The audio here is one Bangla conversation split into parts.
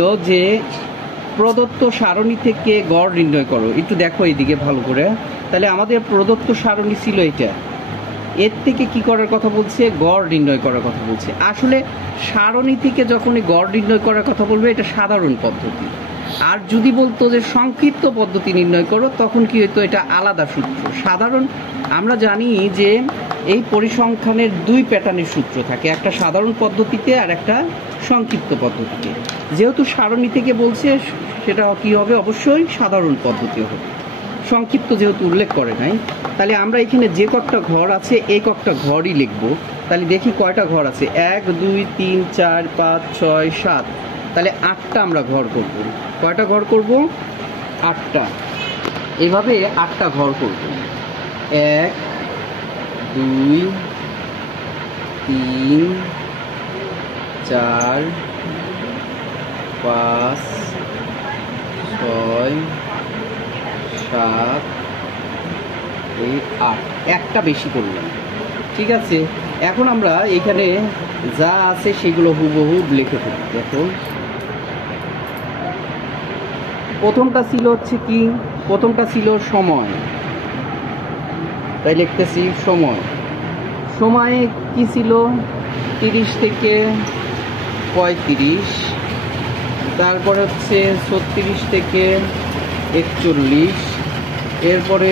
যে প্রদত্ত সারণী থেকে গড় নির্ণয় করো। একটু দেখো এইদিকে ভালো করে। তাহলে আমাদের প্রদত্ত সারণী ছিল এটা, এর থেকে কি করার কথা বলছে? গড় নির্ণয় করার কথা বলছে। আসলে সারণী থেকে যখনই গড় নির্ণয় করার কথা বলবে এটা সাধারণ পদ্ধতি, আর যদি বলতো যে সংক্ষিপ্ত পদ্ধতি নির্ণয় করো তখন কি হতো? এটা আলাদা সূত্র। সাধারণ আমরা জানি যে এই পরিসংখ্যানের দুই প্যাটার্নের সূত্র থাকে, একটা সাধারণ পদ্ধতিতে আর একটা সংক্ষিপ্ত পদ্ধতিতে। যেহেতু সারণী থেকে বলছে সেটা কি হবে? অবশ্যই সাধারণ পদ্ধতি হবে। সংক্ষিপ্ত যেহেতু উল্লেখ করে নাই, তাহলে আমরা এখানে যে কটা ঘর আছে এই কটা ঘরই লিখব। তাহলে দেখি কয়টা ঘর আছে। 1 2 3 4 5 6 7, তাহলে 8টা আমরা ঘর করব। কয়টা ঘর করব? 8টা। এইভাবে 8টা ঘর করব। 1 2 3 4 5 6 7 8, একটা বেশি করলাম। ঠিক আছে, এখন আমরা এখানে যা আছে সেগুলো হুবহু লিখে ফেলি। দেখো, প্রথমটা ছিল হচ্ছে কি? প্রথমটা ছিল সময়, তাই লিখতেছি সময়। সময়ে কি ছিল? 30 থেকে 35, তারপরে হচ্ছে 36 থেকে 41, এরপরে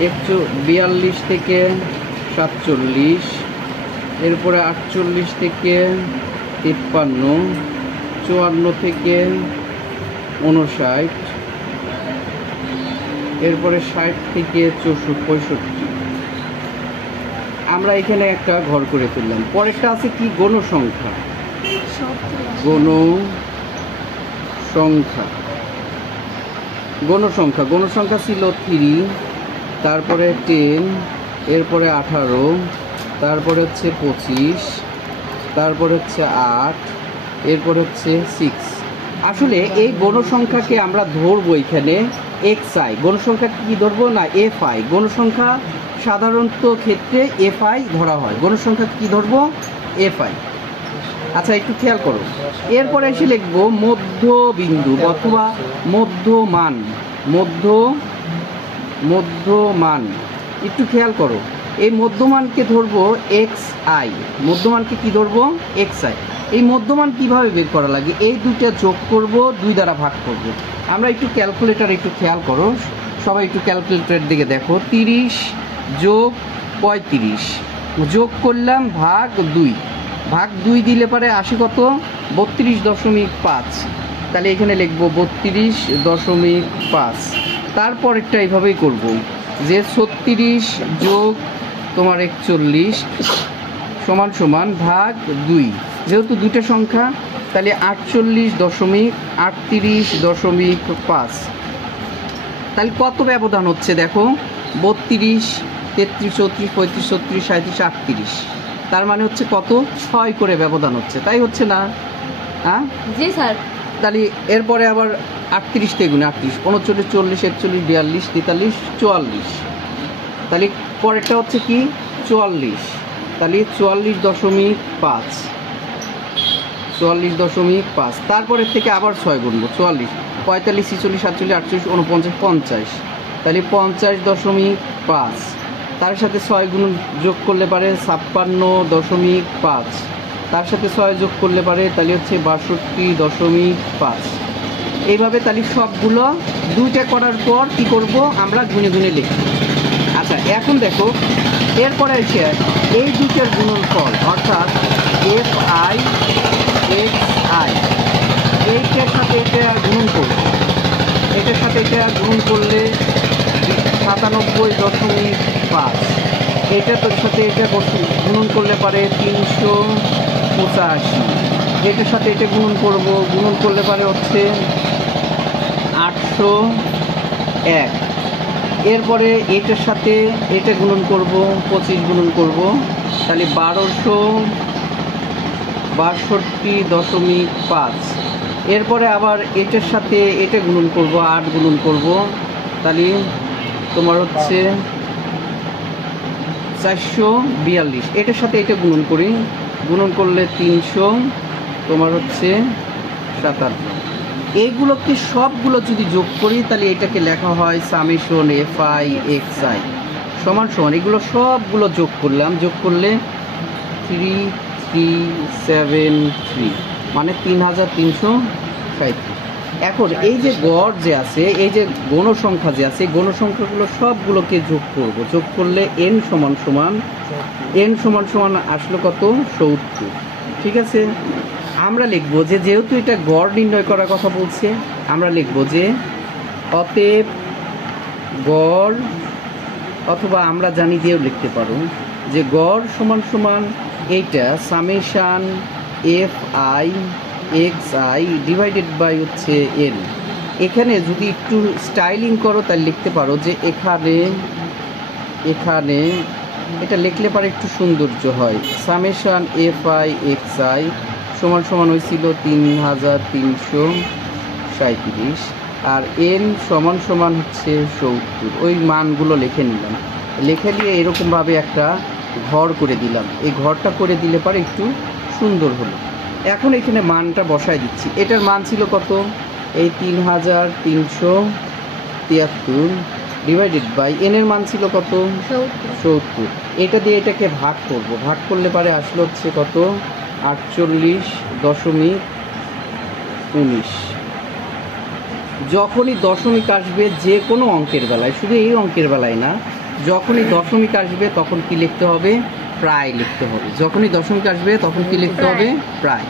42 থেকে 47, এরপরে 48 থেকে 53, 54 থেকে 59, এরপরে 60 থেকে 65। আমরা এখানে একটা ঘর করে ফেললাম। পরেরটা আছে কি? গণসংখ্যা। গণসংখ্যা ছিল 3, তারপরে 10, এরপরে 18, তারপরে হচ্ছে 25, তারপরে হচ্ছে 8, এরপরে হচ্ছে 6। আসলে এই গণসংখ্যাকে আমরা ধরবো এখানে xi। গণসংখ্যাকে কি ধরবো? না, fi। গণসংখ্যা সাধারণত ক্ষেত্রে fi ধরা হয়। গণসংখ্যা কি ধরবো? fi। আচ্ছা, একটু খেয়াল করো। এরপরে এসে লিখবো মধ্যবিন্দু অথবা মধ্যমান। মধ্যমান একটু খেয়াল করো। এই মধ্যমানকে ধরবো xi। মধ্যমানকে কি ধরবো? xi। এই মধ্যমান কিভাবে বের করা লাগে? এই দুইটা যোগ করব, 2 দ্বারা ভাগ করব। আমরা একটু ক্যালকুলেটর একটু খেয়াল করো, সবাই একটু ক্যালকুলেটরের দিকে দেখো। 30 যোগ 35 যোগ করলাম ভাগ 2, ভাগ 2 দিলে পারে 80 কত? 32.5। তাহলে এখানে লিখবো 32.5। তারপরেরটা এইভাবেই করব, যে 36 যোগ তোমার 41 সমান সমান ভাগ 2। যেহেতু দুইটা সংখ্যা, তাহলে 48.38.5। তাহলে কত ব্যবধান হচ্ছে দেখো? 32, 33, 34, 35, 36, 37, 38। তার মানে হচ্ছে কত? 6 করে ব্যবধান হচ্ছে, তাই হচ্ছে না? হ্যাঁ জি স্যার। তাহলে এরপরে আবার 38 তে গুণ 38, 39, 40, 41, 42, 43, 44। তাহলে পরেরটা হচ্ছে কি? 44। তাহলে 44.5। 44.5। তারপরের থেকে আবার 6 গুনবো। 44, 45, 46, 47, 48, 49, 50। তাহলে 50.5। তার সাথে 6 গুণ যোগ করলে পারে 56.5। তার সাথে 6 যোগ করলে পারে তাহলে হচ্ছে 62.5। এইভাবে তাহলে সবগুলো 2টা করার পর কি করব? আমরা গুনে গুনে লিখব। আচ্ছা, এখন দেখো, এরপরে এসে এই দুইটার গুণনফল, অর্থাৎ fi xi, এইটার সাথে এটা গুণন করব। এটার সাথে এটা গুণন করলে 97.5। এটার সাথে এটা গুণন করলে পারে 385। এটার সাথে এটা গুণন করব, গুণন করলে পারে হচ্ছে 801। এরপরে এটার সাথে এটা গুণন করব, 25 গুণন করব, তাহলে 1262.5। এরপরে আবার এটার সাথে এটা গুণন করব, 8 গুণন করব, তাহলে তোমার হচ্ছে 442। এটার সাথে এটা গুণন করি, গুণন করলে 300, তোমার হচ্ছে 57। এইগুলোকে সবগুলো যদি যোগ করি তাহলে এটাকে লেখা হয় সামেশন FI XI সমান সমান, এগুলো সবগুলো যোগ করলাম, যোগ করলে 3373 মানে 3337। এখন এই যে গড় যে আছে, এই যে গণসংখ্যা যে আছে, গণসংখ্যাগুলো সবগুলোকে যোগ করব, যোগ করলে n সমান সমান আসলো কত 70। ঠিক আছে, আমরা লিখবো যে যেহেতু এটা গড় নির্ণয় করার কথা বলছে, আমরা লিখবো যে অতএব গড়, অথবা আমরা জানি দিয়েও লিখতে পারো যে গড় সমান এইটা summation FI XI divided by হচ্ছে N। এখানে যদি একটু স্টাইলিং করো তাহলে লিখতে পারো যে এখানে এটা লিখলে পারে একটু সৌন্দর্য হয়। সামেশান FI XI সমান হয়েছিল 3337, আর N সমান হচ্ছে 70। ওই মানগুলো লিখে নিলাম, লিখে নিয়ে এরকমভাবে একটা ঘর করে দিলাম। এই ঘরটা করে দিলে পারে একটু সুন্দর হলো। এখন এখানে মানটা বসায় দিচ্ছি। এটার মান ছিল কত, এই 3373 ডিভাইডেড বাই N এর মান ছিল কত 70। এটা দিয়ে এটাকে ভাগ করব, ভাগ করলে পারে আসলো হচ্ছে কত 48.19। যখনই দশমিক আসবে যে কোনো অঙ্কের বেলায়, শুধু এই অঙ্কের বেলায় না, যখনই দশমিক আসবে তখন কি লিখতে হবে, প্রায় লিখতে হবে। যখনই দশমিক আসবে তখন কি লিখতে হবে, প্রায়।